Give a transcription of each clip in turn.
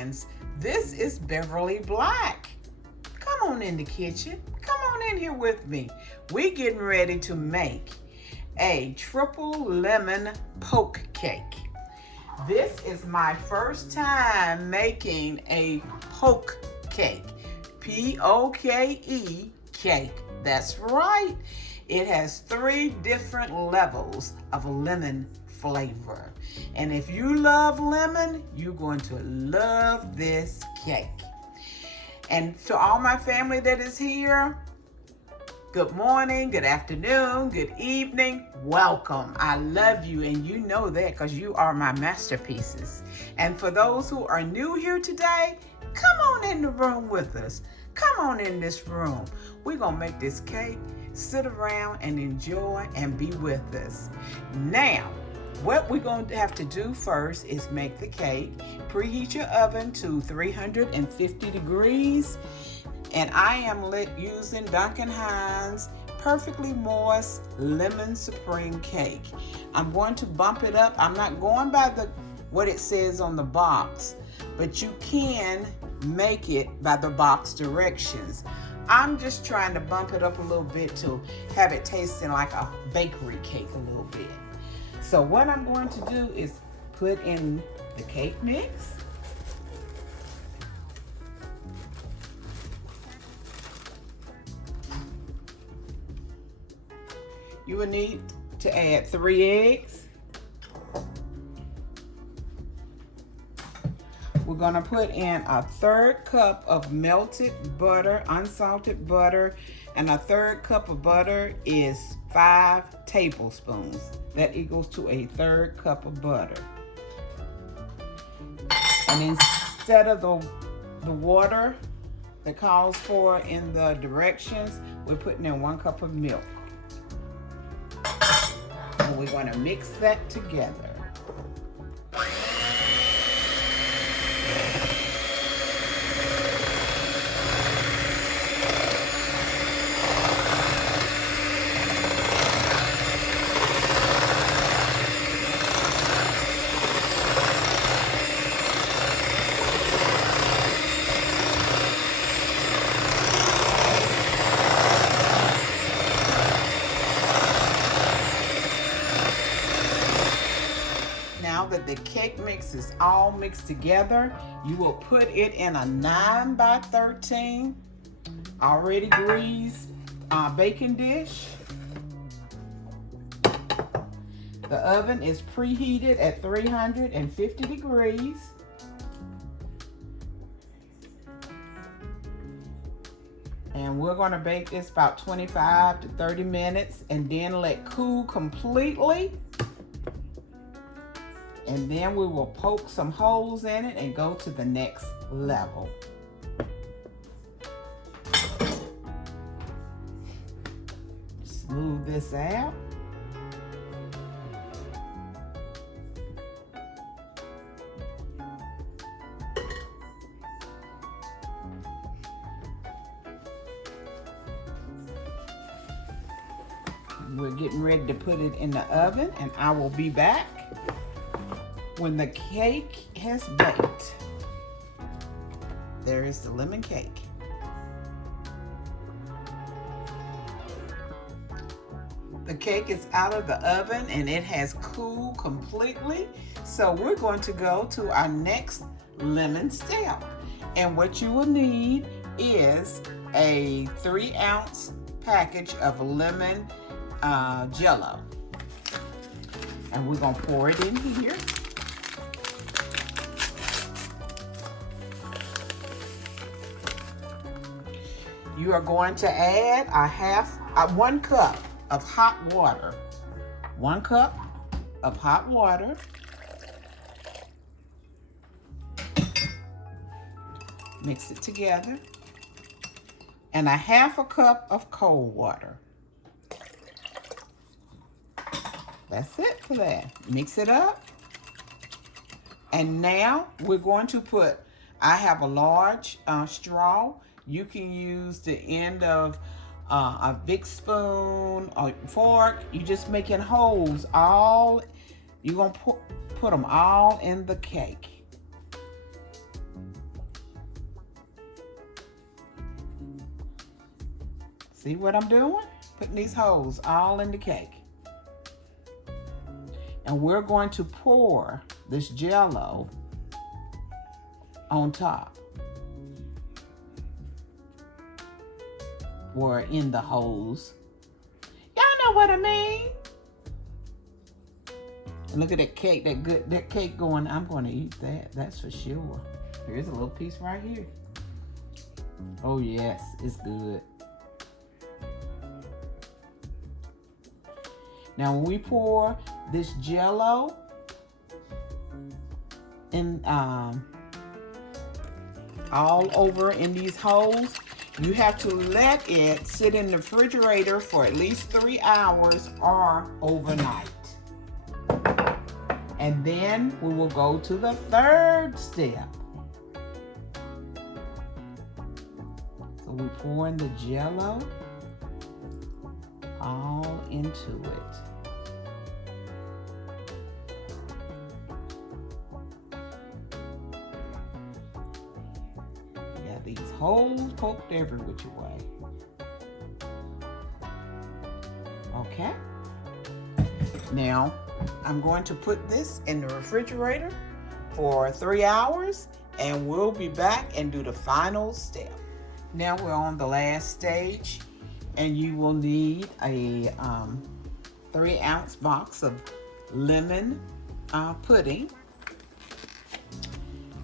friends. This is Beverly Black. Come on in the kitchen. Come on in here with me. We're getting ready to make a triple lemon poke cake. This is my first time making a poke cake. P-O-K-E cake. That's right. It has 3 different levels of lemon flavor. And if you love lemon, you're going to love this cake. And to all my family that is here, good morning, good afternoon, good evening, welcome. I love you, and you know that because you are my masterpieces. And for those who are new here today, come on in the room with us. Come on in this room. We're going to make this cake, sit around and enjoy and be with us. Now, what we're going to have to do first is make the cake. Preheat your oven to 350 degrees. And I am using Duncan Hines Perfectly Moist Lemon Supreme Cake. I'm going to bump it up. I'm not going by what it says on the box, but you can make it by the box directions. I'm just trying to bump it up a little bit to have it tasting like a bakery cake a little bit. So what I'm going to do is put in the cake mix. You will need to add 3 eggs. We're going to put in a 1/3 cup of melted butter, unsalted butter, and a 1/3 cup of butter is 5 tablespoons. That equals to a 1/3 cup of butter. And instead of the water that calls for in the directions, we're putting in 1 cup of milk. And we're going to mix that together. Now that the cake mix is all mixed together, you will put it in a 9 by 13 already greased baking dish. The oven is preheated at 350 degrees. And we're going to bake this about 25 to 30 minutes and then let cool completely. And then we will poke some holes in it and go to the next level. Smooth this out. We're getting ready to put it in the oven, and I will be back when the cake has baked. There is the lemon cake. The cake is out of the oven and it has cooled completely. So we're going to go to our next lemon step. And what you will need is a 3-ounce package of lemon jello. And we're gonna pour it in here. You are going to add 1 cup of hot water. 1 cup of hot water. Mix it together. And 1/2 cup of cold water. That's it for that. Mix it up. And now we're going to put, I have a large straw. You can use the end of a big spoon or fork. You're just making holes you're going to put them all in the cake. See what I'm doing? Putting these holes all in the cake. And we're going to pour this jello on top. Or in the holes. Y'all know what I mean? And look at that cake, that cake going, I'm going to eat that, that's for sure. Here's a little piece right here. Oh yes, it's good. Now when we pour this jello in all over in these holes, you have to let it sit in the refrigerator for at least 3 hours or overnight. And then we will go to the third step. So we pour in the jello all into it. Yeah, these holes poked every which way. Okay. Now, I'm going to put this in the refrigerator for 3 hours, and we'll be back and do the final step. Now we're on the last stage, and you will need a 3-ounce box of lemon pudding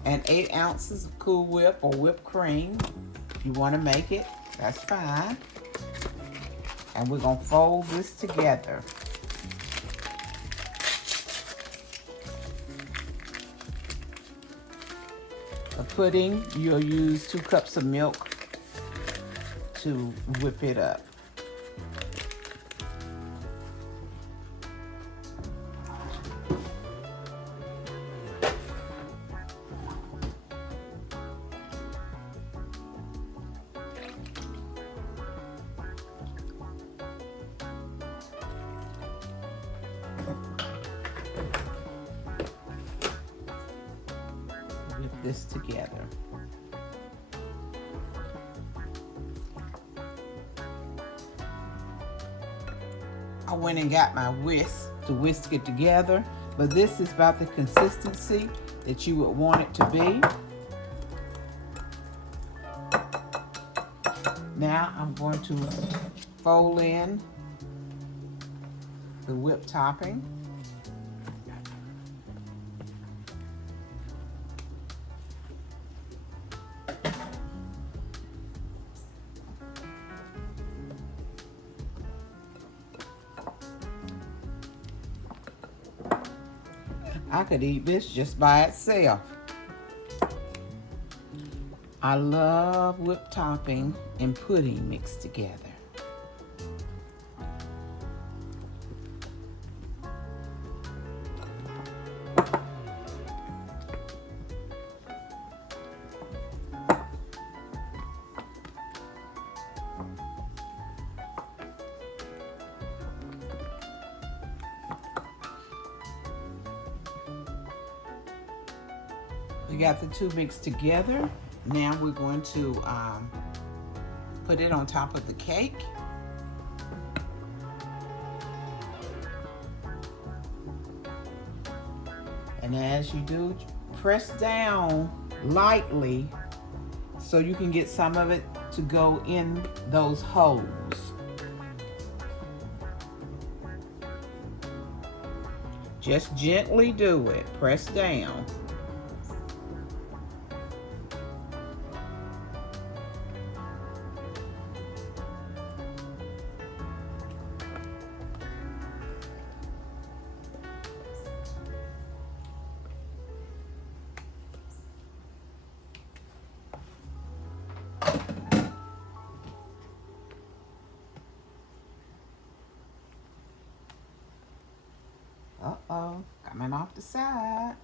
and 8 ounces of Cool Whip or whipped cream. If you want to make it, that's fine. And we're going to fold this together. The pudding, you'll use 2 cups of milk to whip it up. Whip this together. I went and got my whisk to whisk it together, but this is about the consistency that you would want it to be. Now I'm going to fold in the whipped topping. I could eat this just by itself. I love whipped topping and pudding mixed together. We got the two mixed together. Now we're going to put it on top of the cake. And as you do, press down lightly so you can get some of it to go in those holes. Just gently do it. Press down. Uh-oh, coming off the side.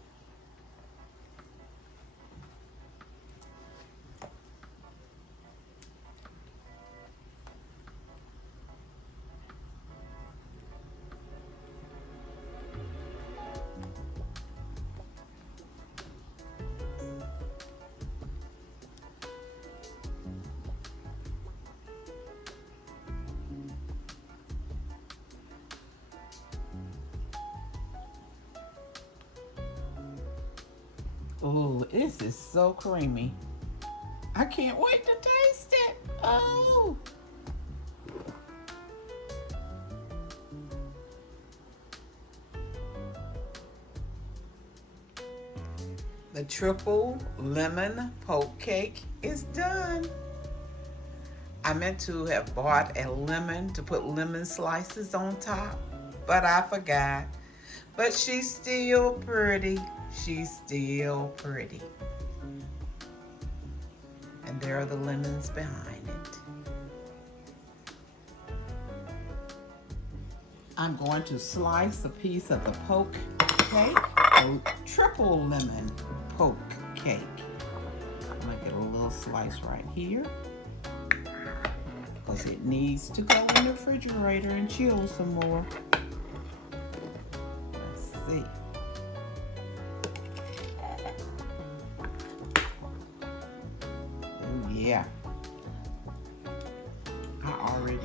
Ooh, this is so creamy. I can't wait to taste it. Oh. The triple lemon poke cake is done. I meant to have bought a lemon to put lemon slices on top, but I forgot. But she's still pretty. She's still pretty. And there are the lemons behind it. I'm going to slice a piece of the poke cake, a triple lemon poke cake. I'm gonna get a little slice right here because it needs to go in the refrigerator and chill some more. Let's see. Oh yeah. I already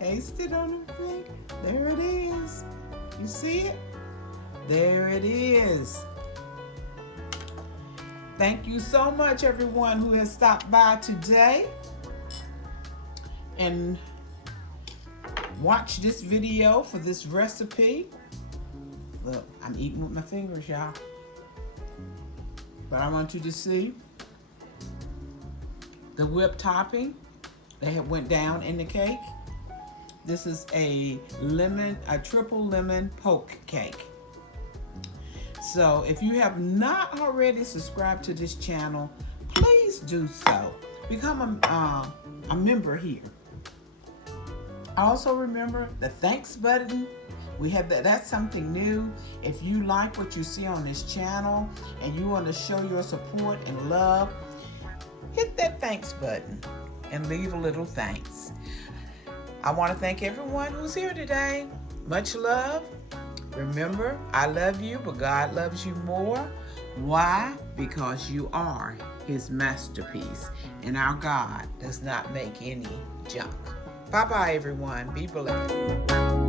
tasted on the thing. There it is. You see it? There it is. Thank you so much, everyone who has stopped by today and watched this video for this recipe. Look, I'm eating with my fingers, y'all. But I want you to see the whipped topping that had went down in the cake. This is a triple lemon poke cake. So if you have not already subscribed to this channel, please do so. Become a member here. Also remember the thanks button. We have that's something new. If you like what you see on this channel and you want to show your support and love, hit that thanks button and leave a little thanks. I want to thank everyone who's here today. Much love. Remember, I love you, but God loves you more. Why? Because you are His masterpiece, and our God does not make any junk. Bye-bye, everyone. Be blessed.